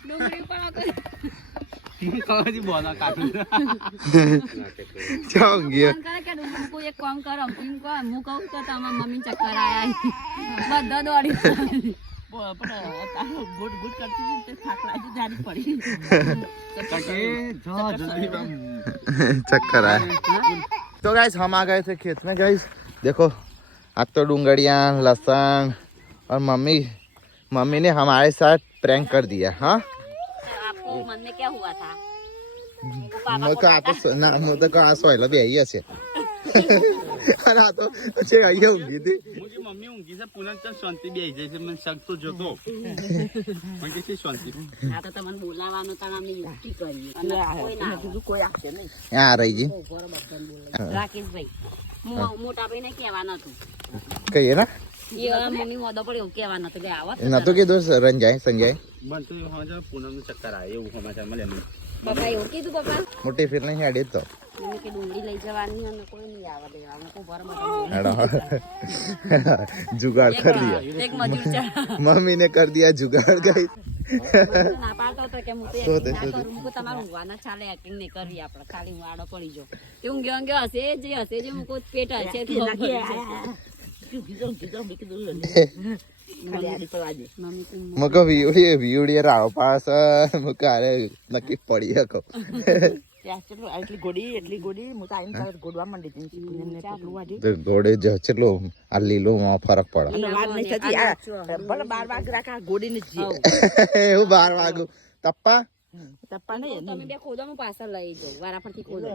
ડુંગળી પણ કવાજી બોલા કાઢું ચાલ ગયો ફોન કરે કે ડુંગળી એક કામ કરો એમ કહો હું કહું તો તમારા મમ્મી ચક્કર આયા બધા દોડી ગુડ ગુડ કરતી હતી તે થાક લાગી જારી પડી चक्कर आया तो गाइस हम आ गए थे खेत में गाइस देखो आज तो डूंगड़ियाँ लहसुन और मम्मी ने हमारे साथ प्रैंक कर दिया हाँ आपको मन में क्या हुआ था तो कहाँ सोयला भी आई है अरे तो अच्छे आई होंगी थी मुझे मम्मी ઊંઘી છે પુનઃ શાંતિ બેહી જાય છે મને શક તો જોતો પણ કે છે શાંતિ આ તો તમને બોલાવાનું તો અમે યુક્તિ કરી અને કોઈ ના કીધું કોઈ આપશે નહીં यहाँ आ रही जी રાકેશભાઈ મોટા ભાઈને કહેવાનું હતું कहिए ना એ મમ્મી મોદો પડ્યો એવું કહેવાનું હતું કે આવો ना तो कीधु रंजाय संजय બન તો હવે પૂનમનું ચક્કર આવે એવું સમાચાર મળે મને પપ્પા એવું કીધું પપ્પા मोटी फिर नहीं आड़ी तो એને કે ડુંગળી લઈ જવાની અને કોઈ નહીં આવવા દેવાનું કોઈ ભર जुगाड़ कर दिया એક મજૂર ચા मम्मी ने कर दिया जुगाड़ गई ના પાડતો હતો કે હું તો શોધે, acting ના કરું. હું તમારે ઊંઘવાના ચાલે એક્ટિંગ નહીં કરવી આપણે ખાલી હું આડો પડી જાઉં તે ઊંઘ્યો હશે જે હું કોઈ પેટ હશે તો મમ્મી मको वीडियो राव पास मको अरे नक्की पड़ी है को घोड़े जो चलो आ लीलो में फरक पड़ा એવું 12 વાગ્યું તપ્પા તમે બે ખોદો હું પાછળ લઈ જાઉં વારા પરથી ખોદો